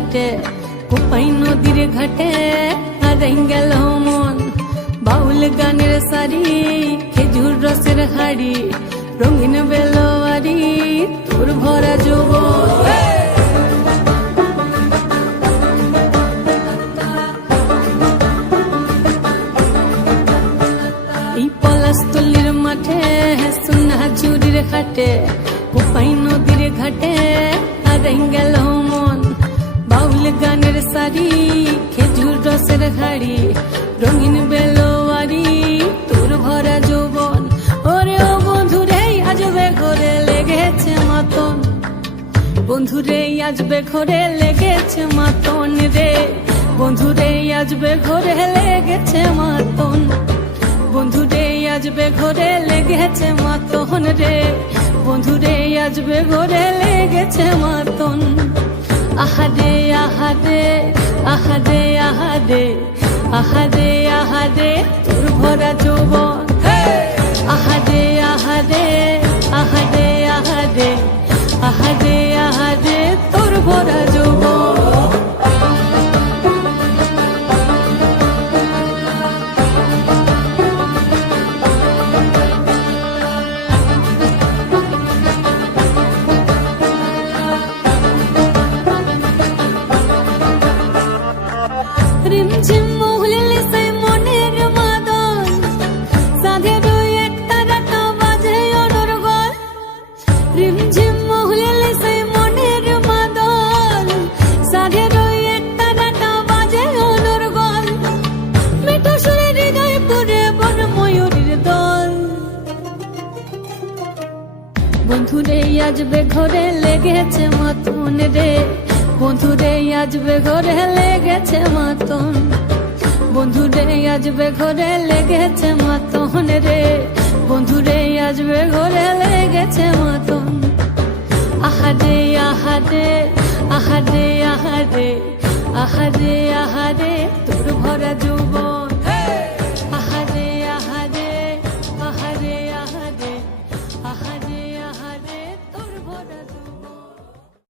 ঘাটে কোপাই নদীর ঘাটে হারাই গেল মন বাউল গানের সারি খেজুর রসের হাড়ি রঙিন বেলোয়ারি তোর ভরা যৌবন এই পলাশতলির মাঠে সোনা চুরির ঘাটে কোপাই নদীর ঘাটে হারাই গেল মন বাউল গানের সারি খেজুর রসের হাড়ি রঙিন বেলোয়ারি তোর ভরা যৌবন ওরে ও বন্ধুরে আজবে ঘরে লেগেছে মাতন বন্ধুরে আজবে ঘরে লেগেছে মাতন রে বন্ধুরে আজবে ঘরে লেগেছে মাতন বন্ধুরে আজবে ঘরে লেগেছে মাতন রে বন্ধুরে আজবে ঘরে লেগেছে মাতন আহারে আহারে আহারে আহারে আহারে আহারে তোর ভরা যৌবন আহারে আহারে আহারে আহারে আহারে আহারে তোর ভরা যৌবন রিমঝিম মহুলিলে সেই মনের মাদন সাধের একটা রাটা বাজে অনর্গল রিমঝিম মহুলিলে সেই মনের মাদন সাধের একটা রাটা বাজে অনর্গল মেটো সুরে হৃদয় পুরে বন ময়ূরীর দল বন্ধুরে আজবে ঘরে লেগেছে মাতন রে বন্ধুরে আজবে ঘরে লেগেছে মাতন বন্ধুরে আজবে ঘরে লেগেছে মাতন রে বন্ধুরে আজবে ঘরে লেগেছে মাতন আহারে আহারে আহারে আহারে আহারে আহারে তোর ভরা যৌবন